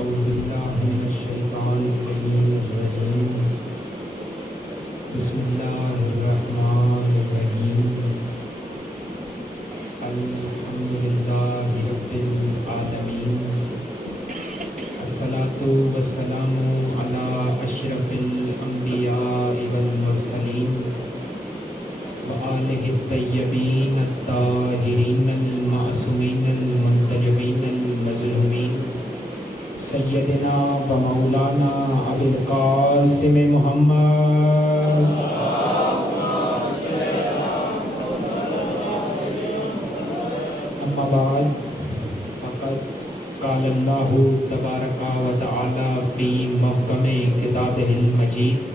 أعوذ بالله من الشيطان الرجيم بسم الله الرحمن الرحيم الحمد لله رب العالمين الصلاة والسلام على أشرف الأنبياء والمرسلين وآله الطيبين الطاهرين المعصومين المنتجبين المظلومين سیدنا و مولانا ابو القاسم محمد اما بعد فقد قال اللہ تبارک و تعالی فی محکم کتابہ المجید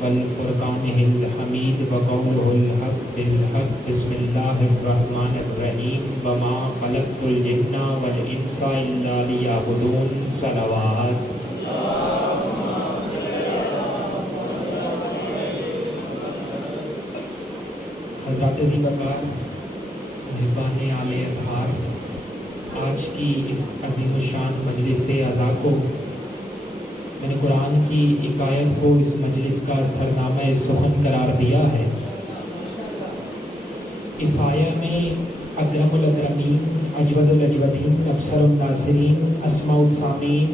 والقرآنہ الحمید وقولہ الحق بالحق بسم اللہ الرحمن الرحیم وما خلقت الجن والانس الا لیعبدون صلوات حضرات ذی وقار مہربان اعلی اظہار، آج کی اس عظیم الشان مجلس عزا کو میں نے قرآن کی ایک آیت کو اس مجلس کا سرنامہ سخن قرار دیا ہے۔ اس آیت میں اکرم الاکرمین، اجود الاجودین، ابصر الناصرین، اسماء السامعین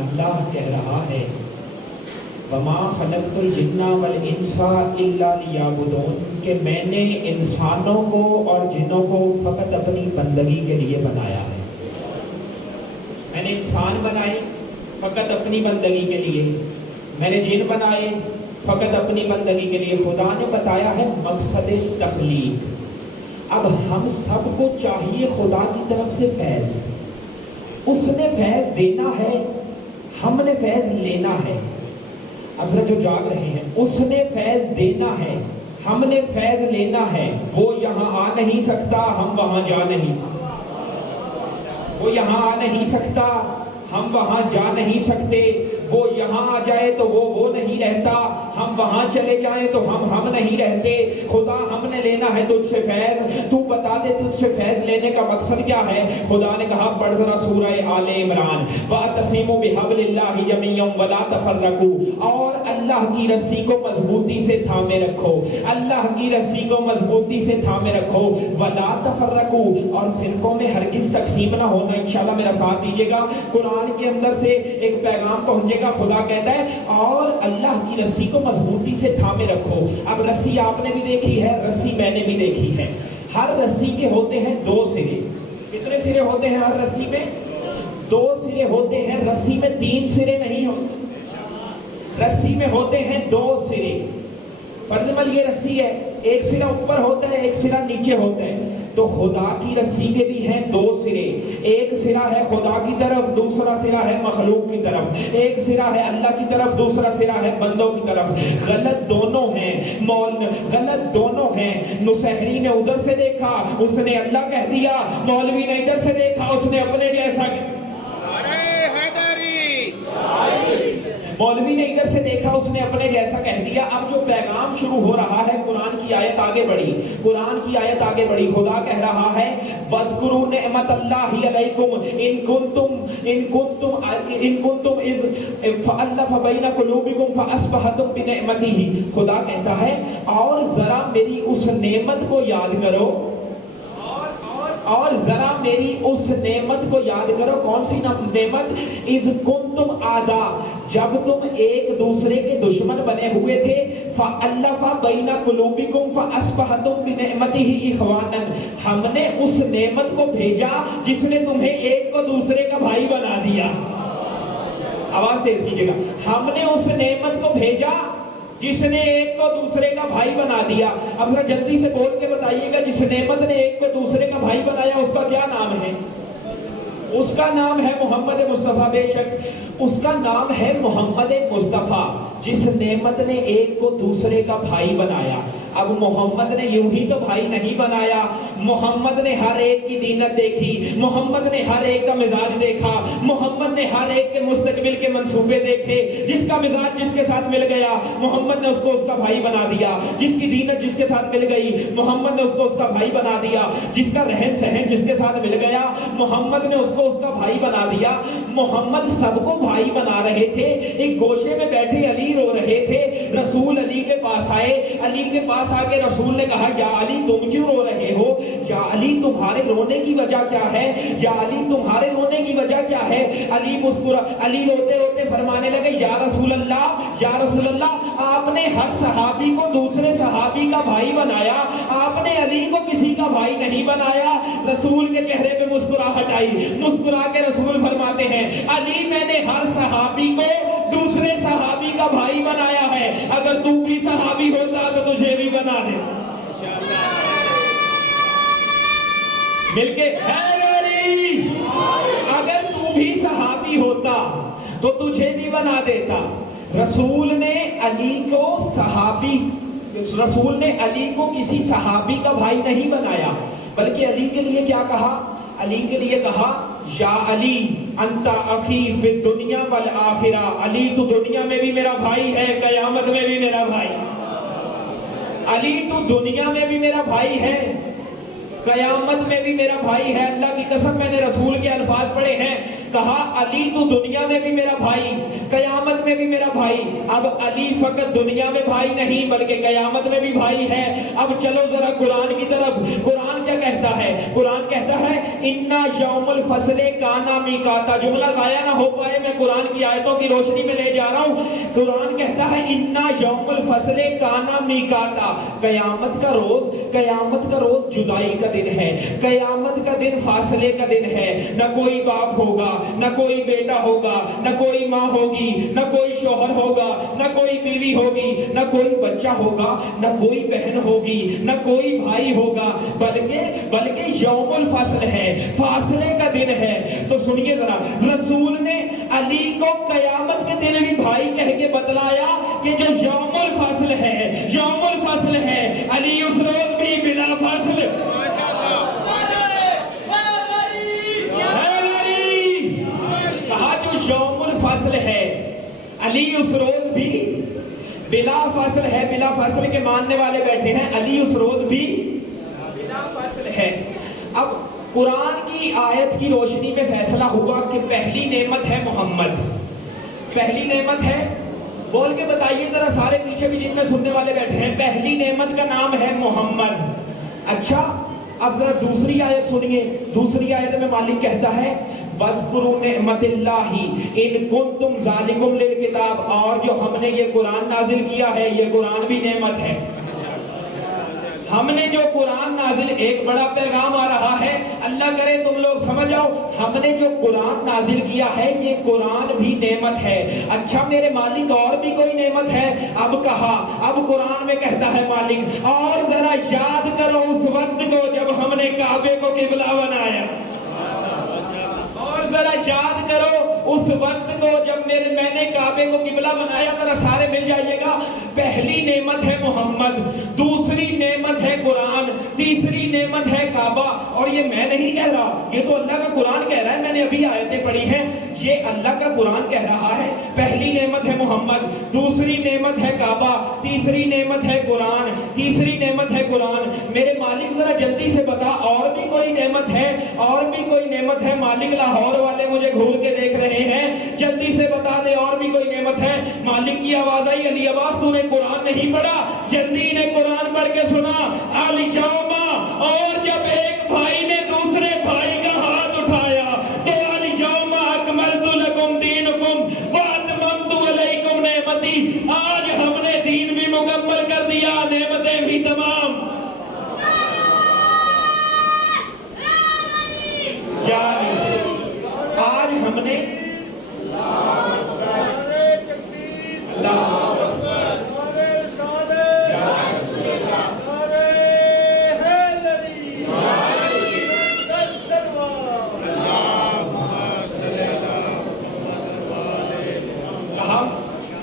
اللہ کہہ رہا ہے وما خلقت الجن والانس الا لیعبدون، کہ میں نے انسانوں کو اور جنوں کو فقط اپنی بندگی کے لیے بنایا ہے۔ میں نے انسان بنائے فقط اپنی بندگی کے لیے، میں نے جن بنائے فقط اپنی بندگی کے لیے۔ خدا نے بتایا ہے مقصد تخلیق۔ اب ہم سب کو چاہیے خدا کی طرف سے فیض، اس نے فیض دینا ہے، ہم نے فیض لینا ہے۔ اب جو جاگ رہے ہیں، اس نے فیض دینا ہے، ہم نے فیض لینا ہے۔ وہ یہاں آ نہیں سکتا، ہم وہاں جا نہیں سکتے۔ وہ یہاں آ نہیں سکتا، ہم وہاں جا نہیں سکتے۔ وہ یہاں آ جائے تو وہ نہیں رہتا، ہم وہاں چلے جائیں تو ہم نہیں رہتے۔ خدا ہم نے لینا ہے تجھ سے فیض، تو بتا دے تجھ سے فیض لینے کا مقصد کیا ہے۔ خدا نے کہا پڑھ ذرا سورہ آل عمران، وَاعْتَصِمُوا بِحَبْلِ اللَّهِ جَمِيعًا وَلَا تَفَرَّقُوا، اور اللہ کی رسی کو مضبوطی سے تھامے رکھو، اللہ کی رسی کو مضبوطی سے تھامے رکھو۔ وَلَا تَفَرَّقُوا، اور فرقوں میں ہرگز تقسیم نہ ہونا۔ انشاءاللہ میرا ساتھ دیجیے گا، قرآن کے اندر سے ایک پیغام پہنچے گا۔ خدا کہتا ہے اور اللہ کی رسی کو مضبوطی سے تھامے رکھو۔ اب رسی آپ نے بھی دیکھی ہے، رسی میں نے بھی دیکھی ہے۔ ہر رسی کے ہوتے ہیں دو سرے۔ کتنے سرے ہوتے ہیں ہر رسی میں؟ دو سرے ہوتے ہیں۔ رسی میں تین سرے نہیں ہوتے، رسی میں ہوتے ہیں دو سرے۔ فرض عمل یہ رسی ہے، ایک سرا اوپر ہوتا ہے، ایک سرا نیچے ہوتا ہے۔ تو خدا کی رسی کے بھی ہیں دو سرے، ایک سرا ہے خدا کی طرف، دوسرا سرا ہے مخلوق کی طرف۔ ایک سرا ہے اللہ کی طرف، دوسرا سرا ہے بندوں کی طرف۔ غلط دونوں ہیں، غلط دونوں ہیں۔ نصیحری نے ادھر سے دیکھا، اس نے اللہ کہہ دیا، مولوی نے ادھر سے دیکھا، اس نے اپنے جیسا مولوی نے ادھر سے دیکھا، اس نے اپنے جیسا کہہ دیا۔ اب جو پیغام شروع ہو رہا ہے، قرآن کی آیت آگے بڑھی، قرآن کی آیت آگے بڑھی۔ خدا کہہ رہا ہے وَاذْكُرُوا نِعْمَتَ اللَّهِ عَلَيْكُمْ إِن كُنتُمْ إِذْ فَأَلَّفَ بَيْنَ قُلُوبِكُمْ فَأَصْبَحْتُمْ بِنِعْمَتِهِ۔ خدا کہتا ہے اور ذرا میری اس نعمت کو یاد کرو، اور ذرا میری اس نعمت کو یاد کرو۔ کون سی نعمت؟ اذ کنتم اعداء، جب تم ایک دوسرے کے دشمن بنے ہوئے تھے۔ فَأَلَّفَ بَيْنَ قُلُوبِكُمْ فَأَصْبَحْتُمْ بِنِعْمَتِهِ إِخْوَانًا، ہم نے اس نعمت کو بھیجا جس نے تمہیں ایک کو دوسرے کا بھائی بنا دیا۔ آواز تیز کیجیے گا، ہم نے اس نعمت کو بھیجا جس نے ایک کو دوسرے کا بھائی بنا دیا۔ اب ذرا جلدی سے بول کے بتائیے گا، جس نعمت نے ایک کو دوسرے کا بھائی بنایا اس کا کیا نام ہے؟ اس کا نام ہے محمد مصطفیٰ۔ بے شک اس کا نام ہے محمد مصطفیٰ، جس نعمت نے ایک کو دوسرے کا بھائی بنایا۔ اب محمد نے یوں ہی تو بھائی نہیں بنایا، محمد نے ہر ایک کی دینت دیکھی، محمد نے ہر ایک کا مزاج دیکھا، محمد محمد نے ہر ایک کے مستقبل کے منصوبے دیکھے، جس کا مزاج جس کے ساتھ مل گیا محمد نے اس کو اس کا بھائی بنا دیا، جس کی دینت جس کے ساتھ مل گئی محمد نے اس کو اس کا بھائی بنا دیا، جس کا رہن سہن جس کے ساتھ مل گیا محمد نے اس کو اس کا بھائی بنا دیا۔ محمد سب کو بھائی بنا رہے تھے۔ ایک گوشے میں بیٹھے علی رو رہے تھے، رسول علی کے پاس آئے، علی کے پاس آ کے رسول نے کہا یا علی تم کیوں رو رہے ہو؟ یا علی تمہارے رونے کی وجہ کیا ہے؟ یا علی تمہارے رونے کی وجہ کیا ہے؟ علی مسکرا، علی روتے روتے فرمانے لگے یا رسول اللہ آپ نے ہر صحابی کو دوسرے صحابی کا بھائی بنایا، آپ نے علی کو کسی کا بھائی نہیں بنایا۔ رسول کے چہرے پہ مسکراہٹ آئی، مسکرا کے رسول فرماتے ہیں علی میں نے ہر صحابی کو دوسرے صحابی کا بھائی بنایا ہے، اگر تو بھی صحابی ہوتا تو تجھے بھی بنا دے۔ مل کے علی اگر تو بھی صحابی ہوتا تو تجھے بھی بنا دیتا۔ رسول نے علی کو کسی صحابی کا بھائی نہیں بنایا، بلکہ علی کے لیے کیا کہا؟ علی کے لیے کہا یا علی انت اخی فی الدنیا والآخرہ، علی تو دنیا میں بھی میرا بھائی ہے، قیامت میں بھی میرا بھائی۔ علی تو دنیا میں بھی میرا بھائی ہے، قیامت میں بھی میرا بھائی ہے۔ اللہ کی قسم میں نے رسول کے الفاظ پڑھے ہیں، کہا علی تو دنیا میں بھی میرا بھائی، قیامت میں بھی میرا بھائی۔ اب علی فقط دنیا میں بھائی نہیں بلکہ قیامت میں بھی بھائی ہے۔ اب چلو ذرا قرآن کی طرف، قرآن کیا کہتا ہے؟ قرآن کہتا ہے انا یوم الفصل کانا میقاتا۔ جملہ ضائع نہ ہو پائے، میں قرآن کی آیتوں کی روشنی میں لے جا رہا ہوں۔ قرآن کہتا ہے انا یوم الفصل کانا میقاتا، قیامت کا روز جدائی کا دن ہے، قیامت کا دن فاصلے کا دن ہے۔ نہ کوئی باپ ہوگا، نہ کوئی بیٹا ہوگا، نہ کوئی ماں ہوگی، نہ کوئی شوہر ہوگا، نہ کوئی بیوی ہوگی، نہ کوئی بچہ ہوگا، نہ کوئی بہن ہوگی، نہ کوئی بھائی ہوگا، بلکہ یوم الفصل ہے، فاصلے کا دن ہے۔ تو سنیے ذرا، رسول نے علی کو قیامت کے دن بھی بھائی کہہ کے بتلایا کہ جو یوم الفصل ہے علی اس روز بھی بلا فاصل یوم الفصل ہے، علی اس روز بھی بلا فصل ہے۔ بلا فصل کے ماننے والے بیٹھے ہیں، علی اس روز بھی بلا فصل ہے۔ اب قرآن کی آیت کی روشنی میں فیصلہ ہوا کہ پہلی نعمت ہے محمد، پہلی نعمت ہے، بول کے بتائیے ذرا سارے پیچھے بھی جتنے سننے والے بیٹھے ہیں، پہلی نعمت کا نام ہے محمد۔ اچھا اب ذرا دوسری آیت سنیے، دوسری آیت میں مالک کہتا ہے وَاذْكُرُوا نِعْمَتِ اللَّهِ إِن كُنتُمْ ظَالِمُونَ لِلْكِتَابِ، اور جو ہم نے یہ قرآن نازل کیا ہے یہ قرآن بھی نعمت ہے۔ ہم نے جو قرآن نازل، ایک بڑا پیغام آ رہا ہے، اللہ کرے تم لوگ سمجھ آؤ، ہم نے جو قرآن نازل کیا ہے یہ قرآن بھی نعمت ہے۔ اچھا میرے مالک اور بھی کوئی نعمت ہے؟ اب کہا، اب قرآن میں کہتا ہے مالک اور ذرا یاد کرو اس وقت کو جب ہم نے کعبے کو قبلہ بنایا، اور ذرا یاد کرو اس وقت کو جب میں نے کعبے کو قبلہ بنایا۔ ذرا سارے مل جائیے گا۔ پہلی نعمت ہے محمد، دوسری نعمت ہے قرآن، تیسری نعمت ہے کعبہ۔ اور یہ میں نہیں کہہ رہا، یہ تو اللہ کا قرآن کہہ رہا ہے، میں نے ابھی آیتیں پڑھی ہیں، یہ اللہ کا قرآن کہہ رہا ہے۔ پہلی نعمت ہے محمد، دوسری نعمت ہے کعبہ، تیسری نعمت ہے قرآن، تیسری نعمت ہے قرآن۔ میرے مالک ذرا جلدی سے بتا اور بھی کوئی نعمت ہے؟ اور بھی کوئی نعمت ہے؟ مالک لاہور والے مجھے گھور کے دیکھ رہے ہیں، جلدی سے بتا دے اور بھی کوئی نعمت ہے؟ مالک کی آواز آئی علی عباس تو نے قرآن نہیں پڑھا؟ جلدی نے قرآن پڑھ کے سنا الیوم، اور جب ایک بھائی نے دوسرے بھائی کا ہاتھ اٹھایا تو الیوم اکملت لکم دینکم واتممت علیکم نعمتی، آج ہم نے دین بھی مکمل کر دیا، نعمتیں بھی تمام۔ آج ہم نے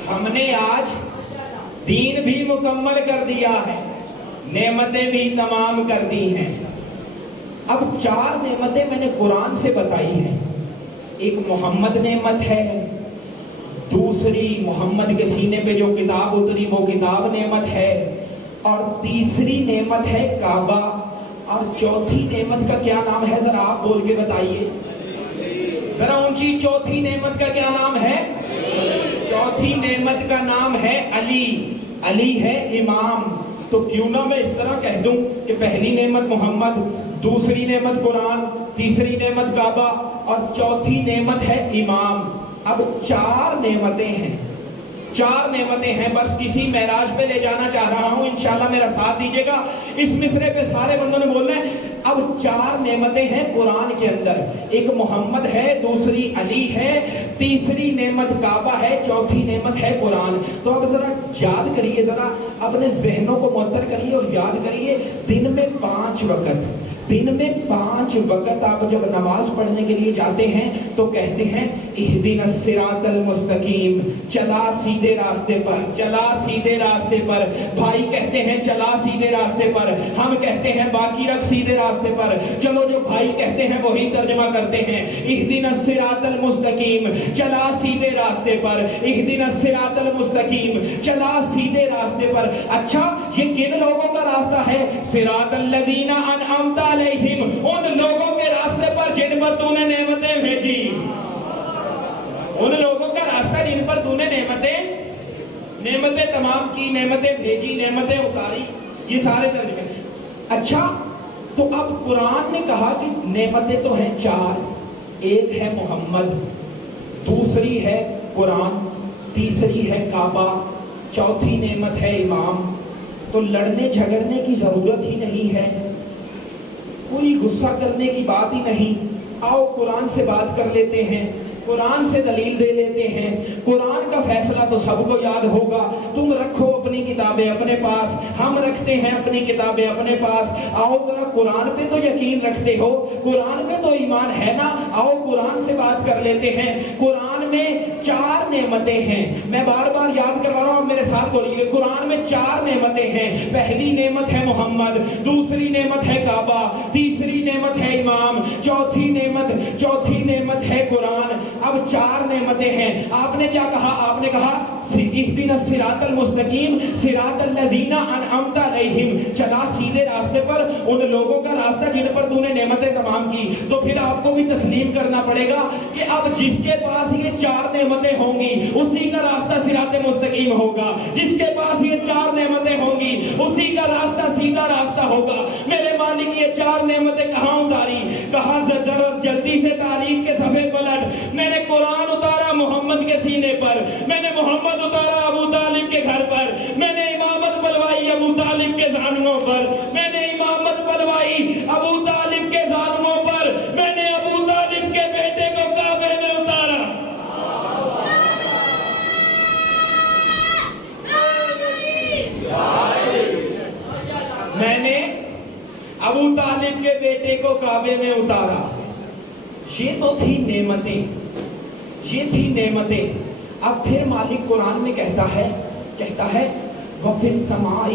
ہم نے آج دین بھی مکمل کر دیا ہے، نعمتیں بھی تمام کر دی ہیں۔ اب چار نعمتیں میں نے قرآن سے بتائی ہیں، ایک محمد نعمت ہے، دوسری محمد کے سینے پہ جو کتاب اتری وہ کتاب نعمت ہے، اور تیسری نعمت ہے کعبہ، اور چوتھی نعمت کا کیا نام ہے ذرا آپ بول کے بتائیے ذرا اونچی، چوتھی نعمت کا کیا نام ہے؟ چوتھی نعمت کا نام ہے علی، علی ہے امام۔ تو کیوں نہ میں اس طرح کہہ دوں کہ پہلی نعمت محمد، دوسری نعمت قرآن، تیسری نعمت کعبہ اور چوتھی نعمت ہے امام۔ اب 4 نعمتیں ہیں، 4 نعمتیں ہیں، بس کسی معراج پہ لے جانا چاہ رہا ہوں، انشاءاللہ میرا ساتھ دیجیے گا، اس مصرے پہ سارے بندوں نے بولنا ہے۔ اب 4 نعمتیں ہیں قرآن کے اندر، ایک محمد ہے، دوسری علی ہے، تیسری نعمت کعبہ ہے، چوتھی نعمت ہے قرآن۔ تو اب ذرا یاد کریے، ذرا اپنے ذہنوں کو معطر کریے اور یاد کریے، دن میں 5 وقت، دن میں 5 وقت آپ جب نماز پڑھنے کے لیے جاتے ہیں تو کہتے ہیں اہدنا الصراط المستقیم، چلا سیدھے راستے پر، چلا سیدھے راستے پر۔ بھائی کہتے ہیں چلا سیدھے راستے پر، ہم کہتے ہیں باقی رکھ سیدھے راستے پر، چلو جو بھائی کہتے ہیں وہی ترجمہ کرتے ہیں، اہدنا الصراط المستقیم، چلا سیدھے راستے پر، اہدنا الصراط المستقیم، چلا سیدھے راستے پر۔ اچھا یہ کن لوگوں کا راستہ ہے؟ صراط الذین انعمت علیہم، ان لوگوں کے راستے پر جن پر تو نے نعمتیں بھیجی، ان لوگوں کا راستہ جن پر تو نے نعمتیں تمام کی، نعمتیں بھیجی، نعمتیں اتاری، یہ سارے ترجمے۔ اچھا تو اب قرآن نے کہا کہ نعمتیں تو ہیں 4، ایک ہے محمد، دوسری ہے قرآن، تیسری ہے کعبہ، چوتھی نعمت ہے امام۔ تو لڑنے جھگڑنے کی ضرورت ہی نہیں ہے، کوئی غصہ کرنے کی بات ہی نہیں، آؤ قرآن سے بات کر لیتے ہیں، قرآن سے دلیل دے لیتے ہیں، قرآن کا فیصلہ تو سب کو یاد ہوگا۔ تم رکھو اپنی کتابیں اپنے پاس، ہم رکھتے ہیں اپنی کتابیں اپنے پاس، آؤ ذرا قرآن پہ تو یقین رکھتے ہو، قرآن پہ تو ایمان ہے نا، آؤ قرآن سے بات کر لیتے ہیں۔ قرآن میں 4 نعمتیں ہیں، میں بار بار یاد کروا رہا ہوں، میرے ساتھ بولیے، قرآن میں 4 نعمتیں ہیں۔ پہلی نعمت ہے محمد، دوسری نعمت ہے کعبہ، تیسری نعمت ہے امام، چوتھی نعمت ہے قرآن۔ اب 4 نعمتیں ہیں، آپ نے کیا کہا؟ آپ نے کہا اہدنا الصراط المستقیم صراط الذین انعمت علیہم، چلا سیدھے راستے پر ان لوگوں کا راستہ جن پر تو نے نعمتیں تمام کی۔ تو پھر آپ کو بھی تسلیم کرنا پڑے گا کہ اب جس کے پاس یہ 4 نعمتیں ہوں گی اسی کا راستہ صراط مستقیم ہوگا، جس کے پاس یہ 4 نعمتیں ہوں گی اسی کا راستہ سیدھا راستہ ہوگا۔ میرے مالک یہ 4 نعمتیں کہاں اتاری؟ کہاں جلدی سے تاریخ کے صفحے پلٹ، میں نے قرآن اتارا محمد کے سینے پر، میں نے محمد اتارا ابو طالب کے گھر پر، میں نے امامت بلوائی ابو طالب کے زانوں پر، میں نے امامت بلوائی ابو طالب کے زانوں پر، میں نے ابو طالب کے بیٹے کو کعبے میں اتارا۔ میں نے ابو طالب کے بیٹے کو کعبے میں اتارا۔ یہ تو تھی نعمتیں، یہ تھی نعمتیں۔ اب پھر مالک قرآن میں کہتا ہے وَفِي السَّمَاءِ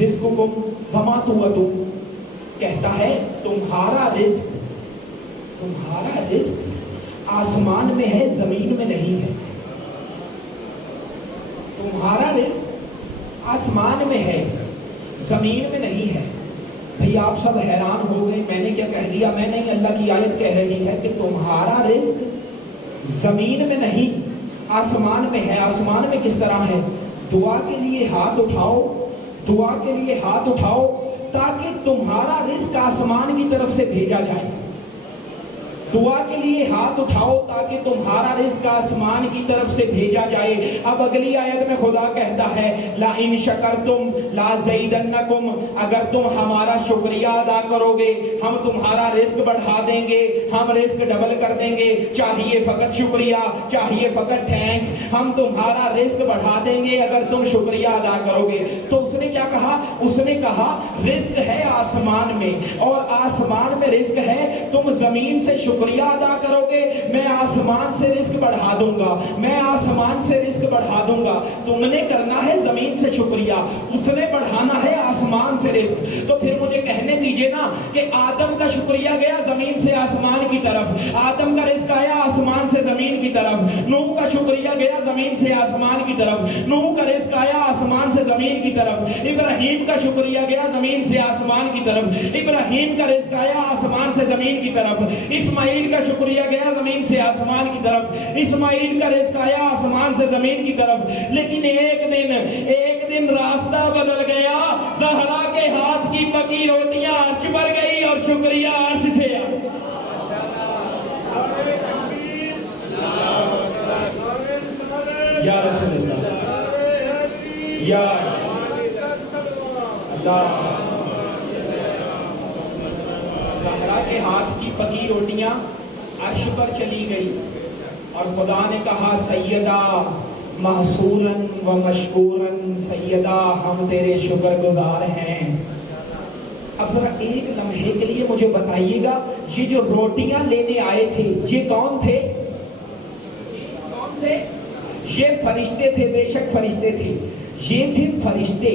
رِزْقُكُمْ وَمَا تُوعَدُونَ، کہتا ہے تمہارا رزق آسمان میں ہے، زمین میں نہیں ہے۔ تمہارا رزق آسمان میں ہے، زمین میں نہیں ہے۔ بھئی آپ سب حیران ہو گئے، میں نے کیا کہہ دیا؟ میں نہیں، اللہ کی آیت کہہ رہی ہے کہ تمہارا رزق زمین میں نہیں آسمان میں ہے۔ آسمان میں کس طرح ہے؟ دعا کے لیے ہاتھ اٹھاؤ، دعا کے لیے ہاتھ اٹھاؤ تاکہ تمہارا رزق آسمان کی طرف سے بھیجا جائے۔ دعا کے لیے ہاتھ اٹھاؤ تاکہ تمہارا رزق آسمان کی طرف سے بھیجا جائے۔ اب اگلی آیت میں خدا کہتا ہے لَإِن شَكَرْتُمْ لَأَزِيدَنَّكُمْ، اگر تم ہمارا شکریہ ادا کرو گے ہم تمہارا رزق بڑھا دیں گے، ہم رزق ڈبل کر دیں گے۔ چاہیے فقط شکریہ، چاہیے فقط تھینکس، ہم تمہارا رزق بڑھا دیں گے اگر تم شکریہ ادا کرو گے۔ تو اس نے کیا کہا؟ اس نے کہا رزق ہے آسمان میں، اور آسمان میں رزق ہے، تم زمین سے شکریہ ادا کرو گے میں آسمان سے رزق بڑھا دوں گا، میں آسمان سے رزق بڑھا دوں گا۔ تم نے کرنا ہے زمین سے شکریہ، اس نے بڑھانا ہے آسمان سے رزق۔ تو پھر مجھے کہنے دیجئے نا کہ آدم کا شکریہ گیا زمین سے آسمان کی طرف، آدم کا رزق آیا آسمان سے زمین کی طرف، نوح کا شکریہ گیا زمین سے آسمان کی طرف، نوح کا رزق آیا آسمان سے زمین کی طرف، ابراہیم کا شکریہ گیا زمین سے آسمان کی طرف، ابراہیم کا رزق آیا آسمان سے زمین کی طرف، اسماعیل کا شکریہ گیا زمین سے آسمان کی طرف، اسماعیل کا رزق آیا آسمان سے زمین کی طرف۔ لیکن ایک دن راستہ بدل گیا، زہرا کے ہاتھ کی پکی روٹیاں عرش پر گئی اور شکریہ عرش سے آیا۔ یا رسول اللہ، یا اللہ، زہرا کے ہاتھ کی پکی روٹیاں عرش پر چلی گئی اور خدا نے کہا سیدہ محصوراً و مشکوراً، سیدہ ہم تیرے شکر گزار ہیں۔ اب ذرا ایک لمحے کے لیے مجھے بتائیے گا، یہ جو روٹیاں لینے آئے تھے یہ کون تھے؟ یہ فرشتے تھے، بے شک فرشتے تھے، یہ تھے فرشتے۔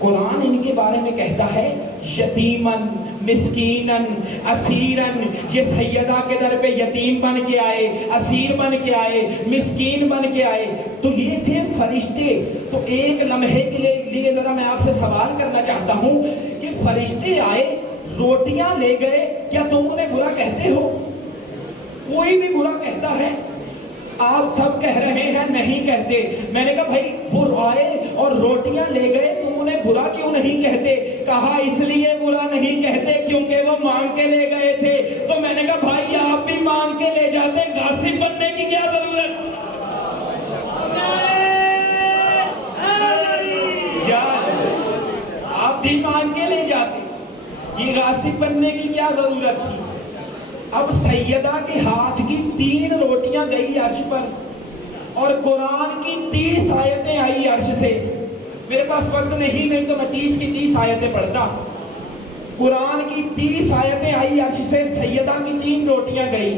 قرآن ان کے بارے میں کہتا ہے یتیمن مسکینن اسیرن، یہ سیدہ کے در پہ یتیم بن کے آئے، اسیر بن کے آئے، مسکین بن کے آئے، تو یہ تھے فرشتے۔ تو ایک لمحے کے لیے ذرا میں آپ سے سوال کرنا چاہتا ہوں کہ فرشتے آئے، روٹیاں لے گئے، کیا تم انہیں برا کہتے ہو؟ کوئی بھی برا کہتا ہے؟ آپ سب کہہ رہے ہیں نہیں کہتے۔ میں نے کہا بھائی وہ آئے اور روٹیاں لے گئے، تم انہیں برا کیوں نہیں کہتے؟ کہا اس لیے برا نہیں کہتے کیونکہ وہ مانگ کے لے گئے تھے۔ تو میں نے کہا بھائی آپ بھی مانگ کے لے جاتے، غاصب بننے کی کیا ضرورت؟ آپ بھی مانگ کے لے جاتے، یہ غاصب بننے کی کیا ضرورت تھی؟ اب سیدہ کے ہاتھ کی 3 روٹیاں گئی عرش پر اور قرآن کی 30 آیتیں آئی عرش سے۔ میرے پاس وقت نہیں تو میں 30 کی 30 آیتیں پڑھتا۔ قرآن کی 30 آیتیں آئی عرش سے، سیدہ کی 3 روٹیاں گئی۔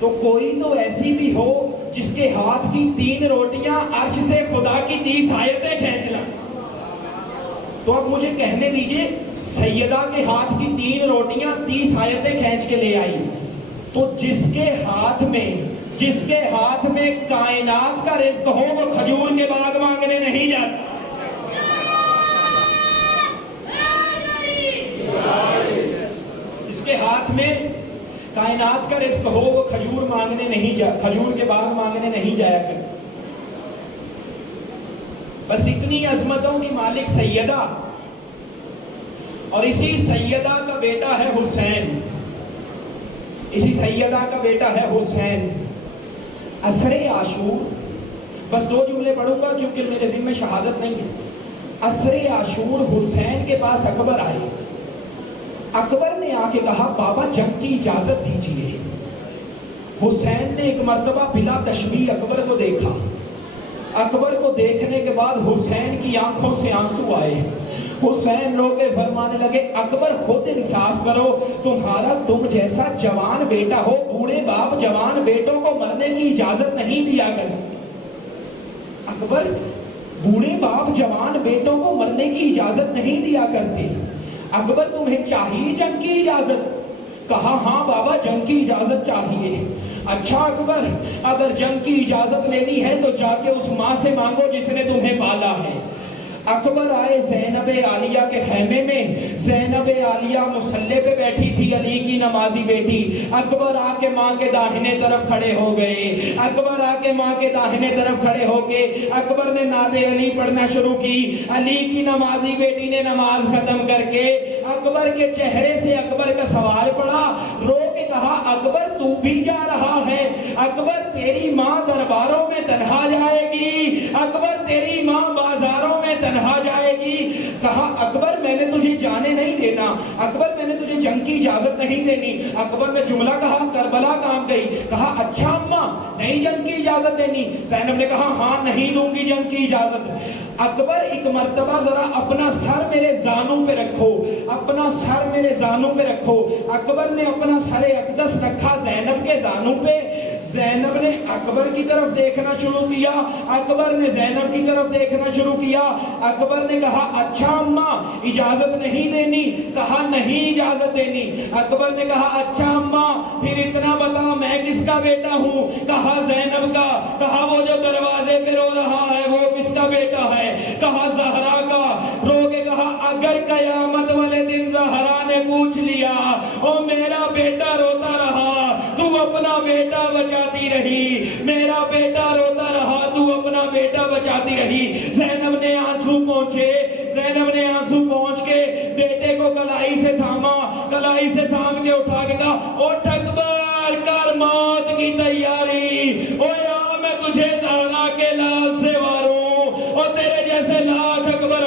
تو کوئی تو ایسی بھی ہو جس کے ہاتھ کی 3 روٹیاں عرش سے خدا کی 30 آیتیں کھینچ لیں۔ تو اب مجھے کہنے دیجئے، سیدہ کے ہاتھ کی 3 روٹیاں 30 آیتیں کھینچ کے لے آئی، تو جس کے ہاتھ میں کائنات کا رزق ہو وہ کھجور کے باغ مانگنے نہیں جاتا۔ جس کے ہاتھ میں کائنات کا رزق ہو وہ کھجور کے باغ مانگنے نہیں جایا کرتا۔ بس اتنی عظمتوں کی مالک سیدہ، اور اسی سیدہ کا بیٹا ہے حسین، اسی سیدہ کا بیٹا ہے حسین۔ عصر عاشور، بس 2 جملے پڑھوں گا کیونکہ میرے ذمہ شہادت نہیں ہے۔ عصر عاشور حسین کے پاس اکبر آئے، اکبر نے آ کے کہا بابا جنگ کی اجازت دیجیے۔ حسین نے ایک مرتبہ بلا تشبیہ اکبر کو دیکھا، اکبر کو دیکھنے کے بعد حسین کی آنکھوں سے آنسو آئے۔ حسین رو کے فرمانے لگے اکبر خود انصاف کرو، تم جیسا جوان بیٹا ہو، بوڑھے باپ جوان بیٹوں کو مرنے کی اجازت نہیں دیا کرتے۔ اکبر بوڑھے باپ جوان بیٹوں کو مرنے کی اجازت نہیں دیا کرتے۔ اکبر تمہیں چاہیے جنگ کی اجازت؟ کہا ہاں بابا جنگ کی اجازت چاہیے۔ اچھا اکبر اگر جنگ کی اجازت لینی ہے تو جا کے اس ماں سے مانگو جس نے تمہیں پالا ہے۔ اکبر آئے زینب عالیہ کے خیمے میں، زینب عالیہ مصلی پہ بیٹھی تھی، علی کی نمازی بیٹی۔ اکبر آ کے ماں کے داہنے طرف کھڑے ہو گئے، اکبر آ کے ماں کے داہنے طرف کھڑے ہو کے اکبر نے نعت علی پڑھنا شروع کی۔ علی کی نمازی بیٹی نے نماز ختم کر کے اکبر کے چہرے سے اکبر کا سوال پڑا، رو کے کہا اکبر تو بھی جا رہا ہے؟ اکبر تیری ماں درباروں میں تنہا جائے گی، اکبر تیری ماں بازاروں میں تنہا جائے گی۔ کہا اکبر میں نے تجھے جانے نہیں دینا، اکبر میں نے تجھے جنگ کی اجازت نہیں دینی۔ اکبر نے جملہ کہا کربلا کام گئی۔ کہا اچھا اماں نہیں جنگ کی اجازت دینی؟ زینب نے کہا ہاں نہیں دوں گی جنگ کی اجازت۔ اکبر ایک مرتبہ ذرا اپنا سر میرے زانوں پہ رکھو، اپنا سر میرے زانوں پہ رکھو۔ اکبر نے اپنا سر اقدس رکھا زینب کے زانوں پہ، زینب نے اکبر کی طرف دیکھنا شروع کیا، اکبر نے زینب کی طرف دیکھنا شروع کیا۔ اکبر نے کہا اچھا اماں اجازت نہیں دینی، کہا نہیں اجازت دینی۔ اکبر نے کہا اچھا اماں پھر اتنا بتا میں کس کا بیٹا ہوں؟ کہا زینب کا۔ کہا وہ جو دروازے پہ رو رہا ہے وہ کس کا بیٹا ہے؟ کہا زہرا کا۔ رو کے کہا اگر قیامت والے دن زہرا نے پوچھ لیا او میرا بیٹا روتا رہا تو اپنا بیٹا بچاتی رہی، میرا بیٹا روتا رہا تو اپنا بیٹا بچاتی رہی۔ زینب نے آنسو پہنچے، زینب نے آنسو پہنچ کے بیٹے کو کلائی سے تھاما، کلائی سے تھام کے اٹھا کے کہا اٹھ اکبر کر موت کی تیاری، او یا میں تجھے زہرا کے لال سے واروں اور تیرے جیسے لاکھ اکبر